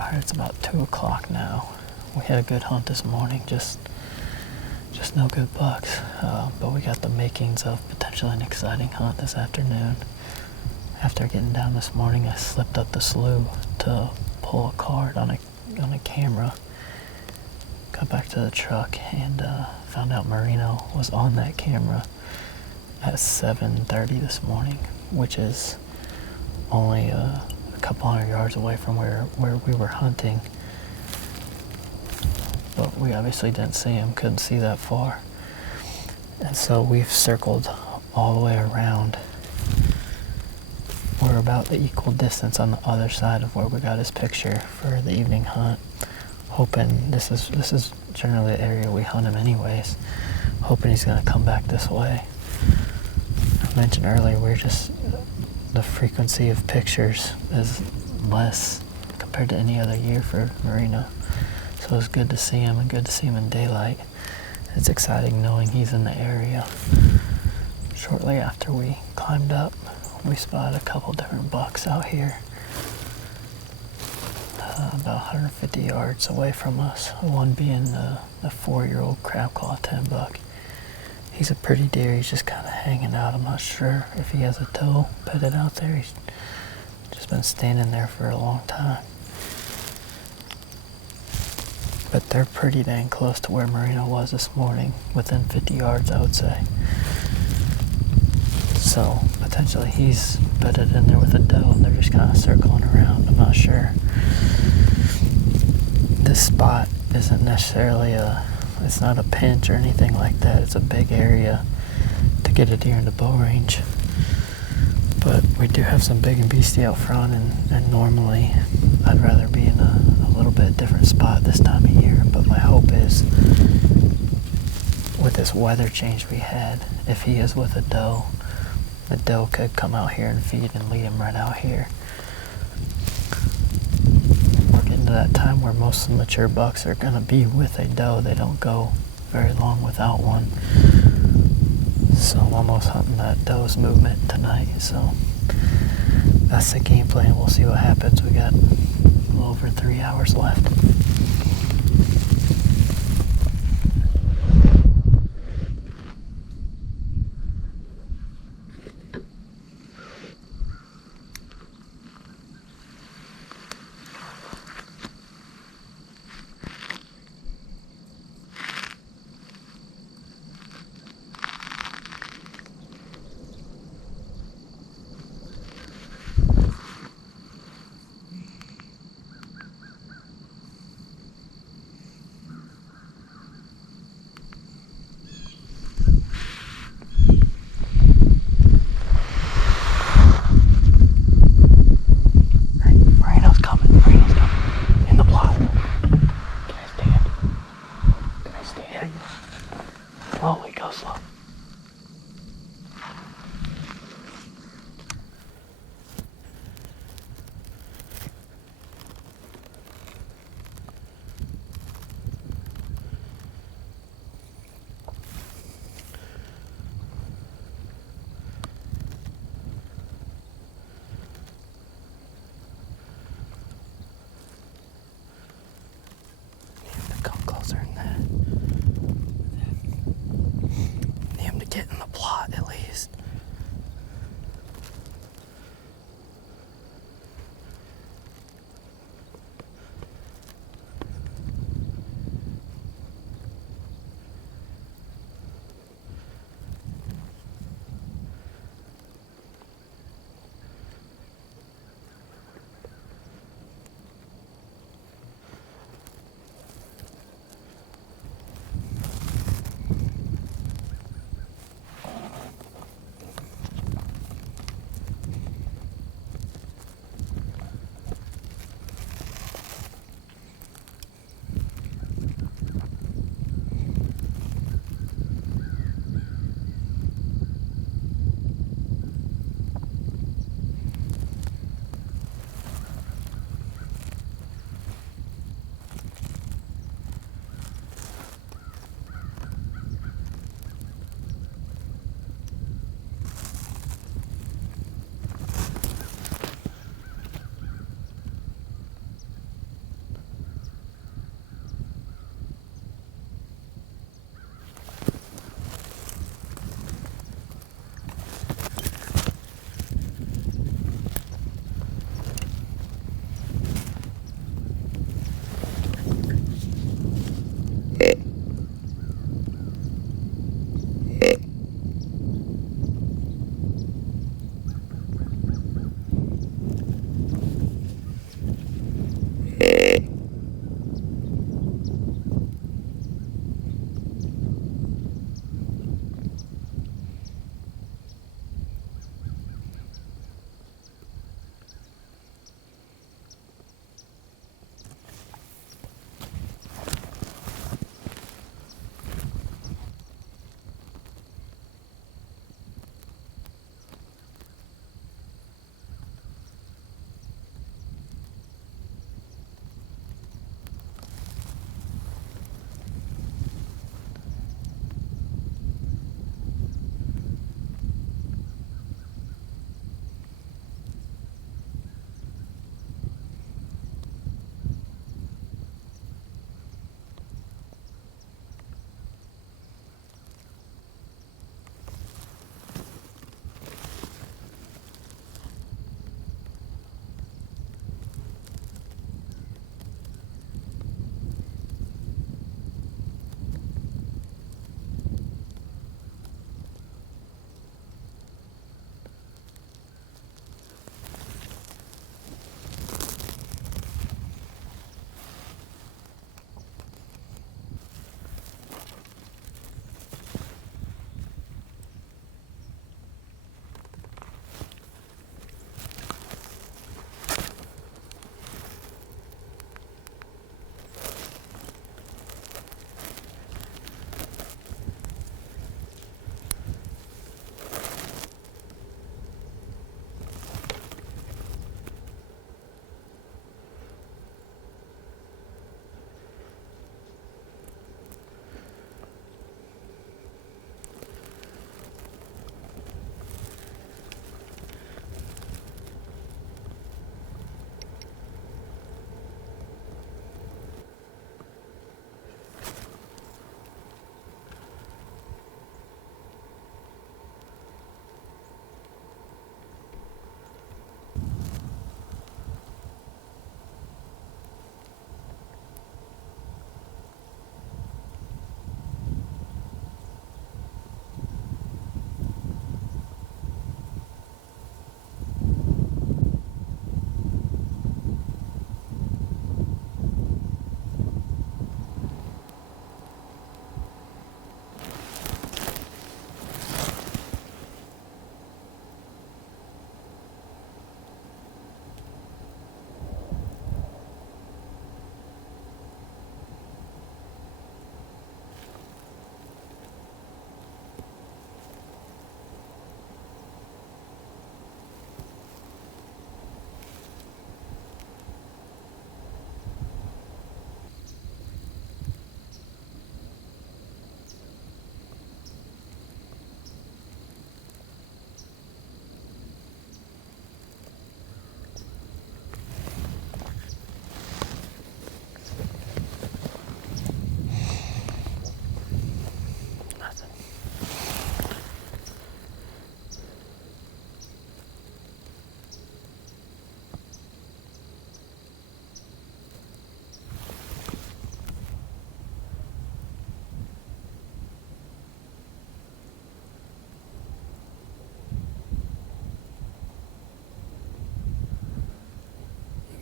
Alright, it's about 2 o'clock now. We had a good hunt this morning, just no good bucks. But we got the makings of potentially an exciting hunt this afternoon. After getting down this morning, I slipped up the slough to pull a card on a camera. Got back to the truck and found out Marino was on that camera at 7:30 this morning, which is only a couple hundred yards away from where we were hunting. But we obviously didn't see him, couldn't see that far. And so we've circled all the way around. We're about the equal distance on the other side of where we got his picture for the evening hunt. Hoping, this is generally the area we hunt him anyways, hoping he's gonna come back this way. I mentioned earlier, the frequency of pictures is less compared to any other year for Marino. So it's good to see him and good to see him in daylight. It's exciting knowing he's in the area. Shortly after we climbed up, we spotted a couple different bucks out here, about 150 yards away from us. One being the 4-year-old crabclaw 10 buck. He's a pretty deer. He's just kind of hanging out. I'm not sure if he has a doe bedded out there. He's just been standing there for a long time. But they're pretty dang close to where Marino was this morning, within 50 yards, I would say. So potentially he's bedded in there with a doe and they're just kind of circling around. I'm not sure. This spot isn't necessarily it's not a pinch or anything like that. It's a big area to get a deer into bow range. But we do have some big and beastie out front, and normally I'd rather be in a little bit different spot this time of year. But my hope is, with this weather change we had, if he is with a doe, the doe could come out here and feed and lead him right out here. We're getting to that time where most of the mature bucks are going to be with a doe. They don't go very long without one. So I'm almost hunting that doe's movement tonight. So that's the game plan. We'll see what happens. We got a little over 3 hours left.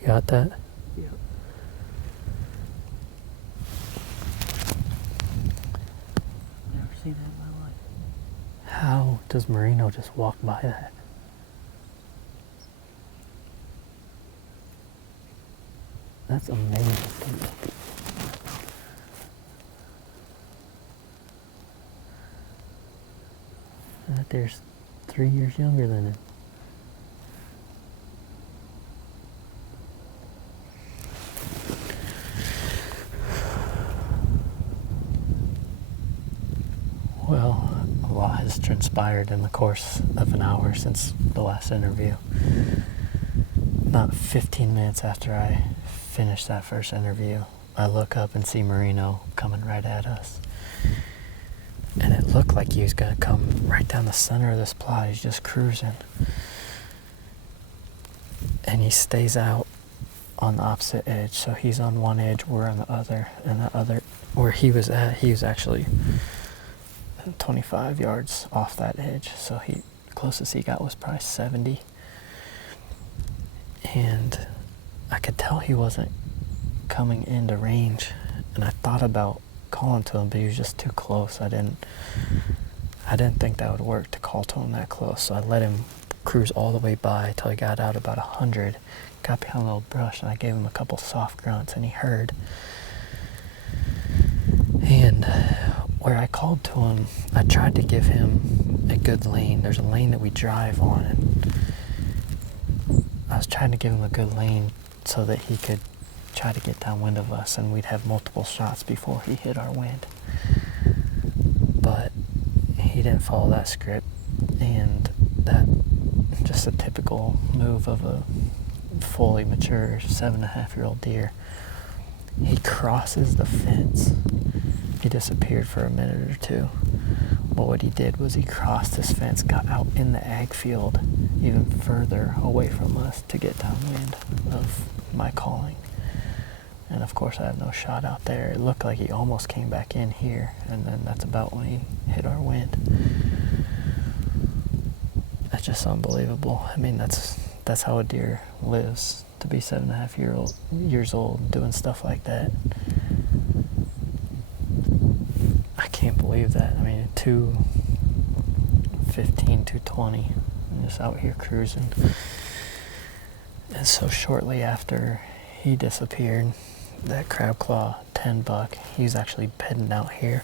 got that? Yep. Never seen that in my life. How does Marino just walk by that? That's amazing to me. That there's 3 years younger than him. Well, a lot has transpired in the course of an hour since the last interview. Not 15 minutes after I finished that first interview, I look up and see Marino coming right at us. And it looked like he was going to come right down the center of this plot. He's just cruising. And he stays out on the opposite edge. So he's on one edge, we're on the other. And the other, where he was at, he was actually 25 yards off that edge. So the closest he got was probably 70. And I could tell he wasn't coming into range. And I thought about calling to him, but he was just too close. I didn't think that would work to call to him that close. So I let him cruise all the way by till he got out about 100, got behind a little brush, and I gave him a couple soft grunts, and he heard. And where I called to him, I tried to give him a good lane. There's a lane that we drive on, and I was trying to give him a good lane so that he could try to get downwind of us, and we'd have multiple shots before he hit our wind. But he didn't follow that script, and that just a typical move of a fully mature 7.5-year-old deer. He crosses the fence. He disappeared for a minute or two. But what he did was he crossed this fence, got out in the ag field even further away from us to get downwind of my calling. And of course I have no shot out there. It looked like he almost came back in here, and then that's about when he hit our wind. That's just unbelievable. I mean, that's how a deer lives, to be 7.5 years old doing stuff like that. I can't believe that. I mean, 2:15, 2:20, I'm just out here cruising. And so shortly after he disappeared, that crab claw 10 buck, he's actually bedding out here.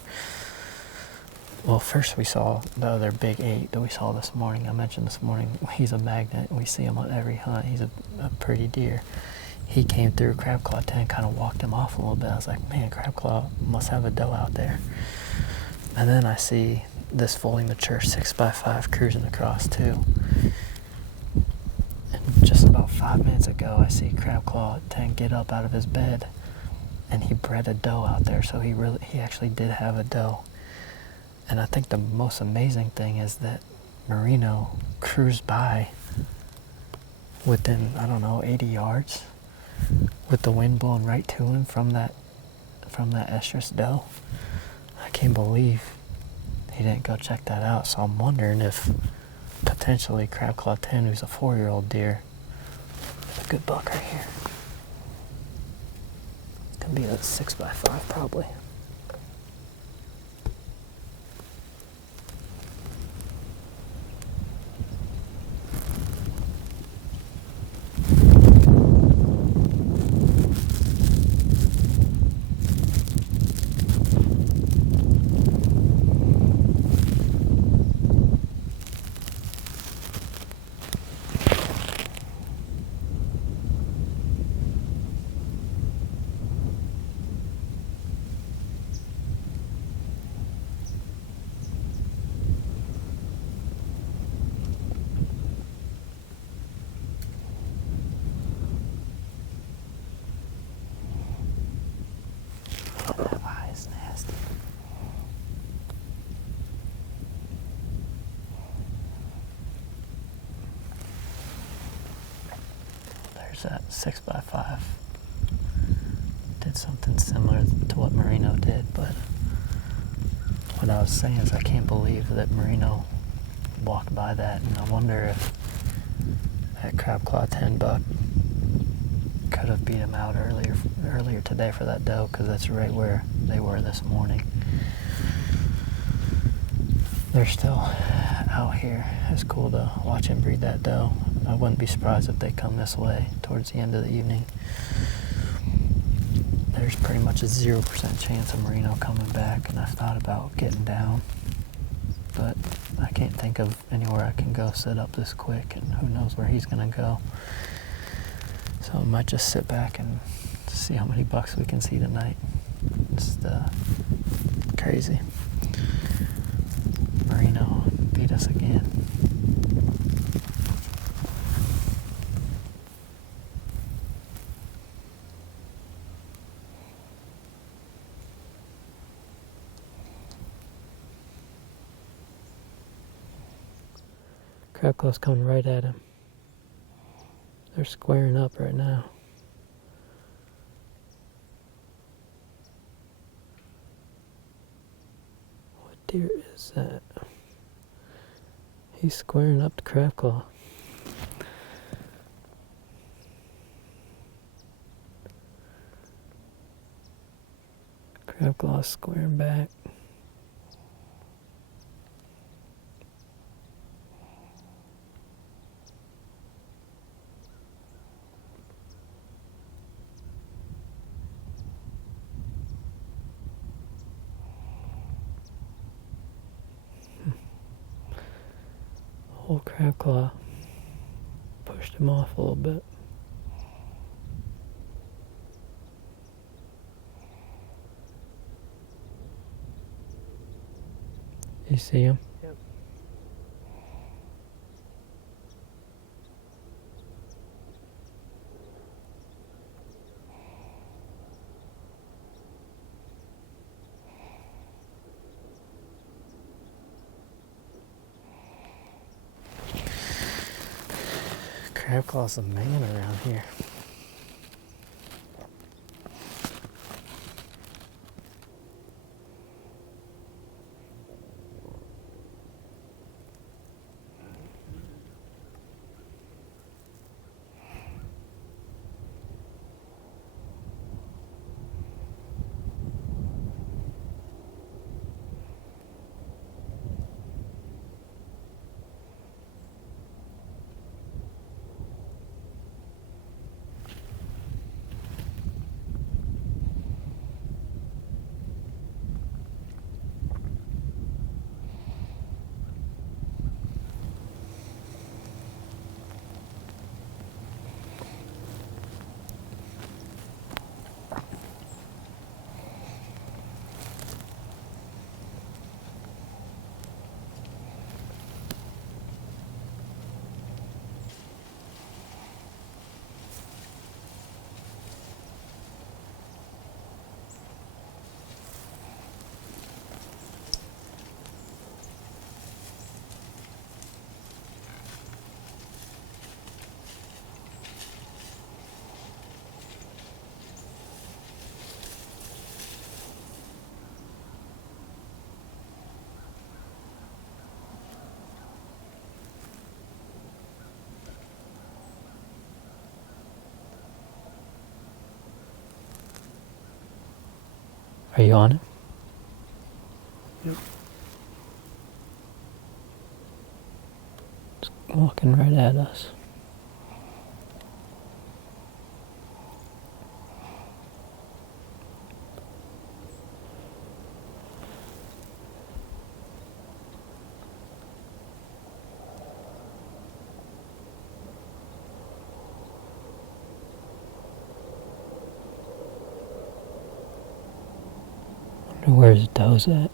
Well, first we saw the other big 8 that we saw this morning. I mentioned this morning, he's a magnet. We see him on every hunt. He's a pretty deer. He came through crab claw 10, kind of walked him off a little bit. I was like, man, crab claw must have a doe out there. And then I see this fully mature 6x5 cruising across too. And just about 5 minutes ago, I see crab claw 10 get up out of his bed, and he bred a doe out there. So he actually did have a doe. And I think the most amazing thing is that Marino cruised by within, 80 yards with the wind blowing right to him from that estrus doe. I can't believe he didn't go check that out. So I'm wondering if potentially crab claw 10, who's a 4-year-old deer, a good buck right here. It's gonna be a 6x5 probably. That eye is nasty. There's that 6x5. Did something similar to what Marino did, but what I was saying is I can't believe that Marino walked by that, and I wonder if that crab claw 10 buck could have beat him out earlier today for that doe, because that's right where they were this morning. They're still out here. It's cool to watch him breed that doe. I wouldn't be surprised if they come this way towards the end of the evening. There's pretty much a 0% chance of Marino coming back, and I've thought about getting down, but I can't think of anywhere I can go sit up this quick, and who knows where he's gonna go. So I might just sit back and see how many bucks we can see tonight. It's crazy. Marino beat us again. Crab claw's coming right at him. They're squaring up right now. What deer is that? He's squaring up the crab claw. Crab claw's squaring back. Whole crab claw pushed him off a little bit. You see him? Yep. Crab claw's a man around here. Are you on it? Yep. It's walking right at us. Wonder where his doe's at.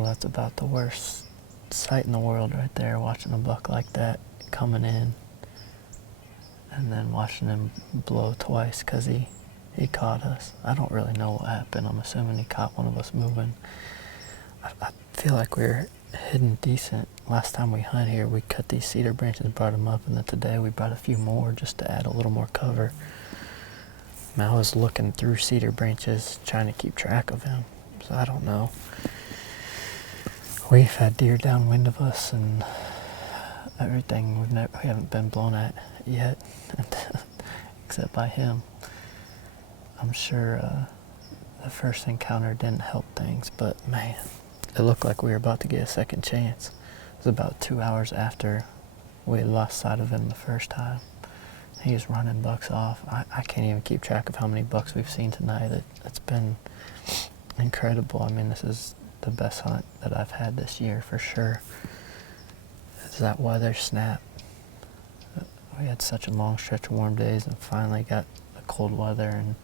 Well, that's about the worst sight in the world right there, watching a buck like that coming in and then watching him blow twice because he caught us. I don't really know what happened. I'm assuming he caught one of us moving. I feel like we're hidden decent. Last time we hunt here, we cut these cedar branches and brought them up, and then today we brought a few more just to add a little more cover. And I was looking through cedar branches trying to keep track of him, so I don't know. We've had deer downwind of us and everything. We haven't been blown at yet, except by him. I'm sure the first encounter didn't help things, but man, it looked like we were about to get a second chance. It was about 2 hours after we had lost sight of him the first time. He was running bucks off. I can't even keep track of how many bucks we've seen tonight. It's been incredible. I mean, this is the best hunt that I've had this year for sure. It's that weather snap. We had such a long stretch of warm days and finally got the cold weather, and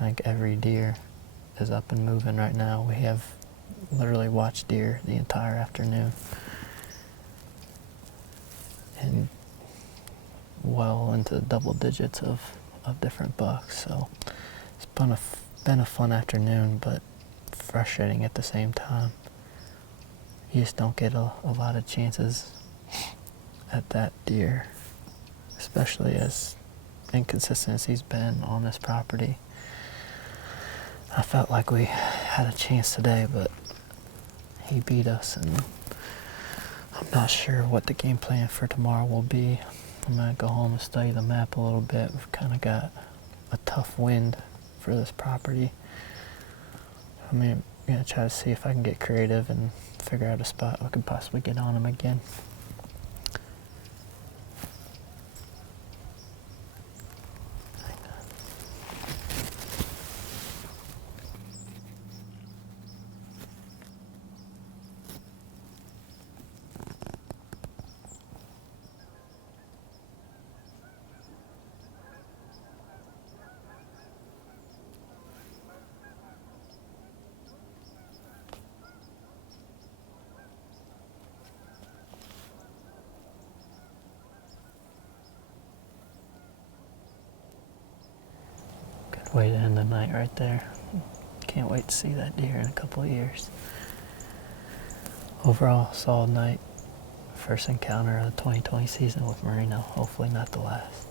I think every deer is up and moving right now. We have literally watched deer the entire afternoon and well into double digits of different bucks. So it's been a fun afternoon, but frustrating at the same time. You just don't get a lot of chances at that deer, especially as inconsistent as he's been on this property. I felt like we had a chance today, but he beat us, and I'm not sure what the game plan for tomorrow will be. I'm gonna go home and study the map a little bit. We've kind of got a tough wind for this property. I'm gonna try to see if I can get creative and figure out a spot I could possibly get on him again. Good way to end the night right there. Can't wait to see that deer in a couple of years. Overall, solid night. First encounter of the 2020 season with Marino. Hopefully not the last.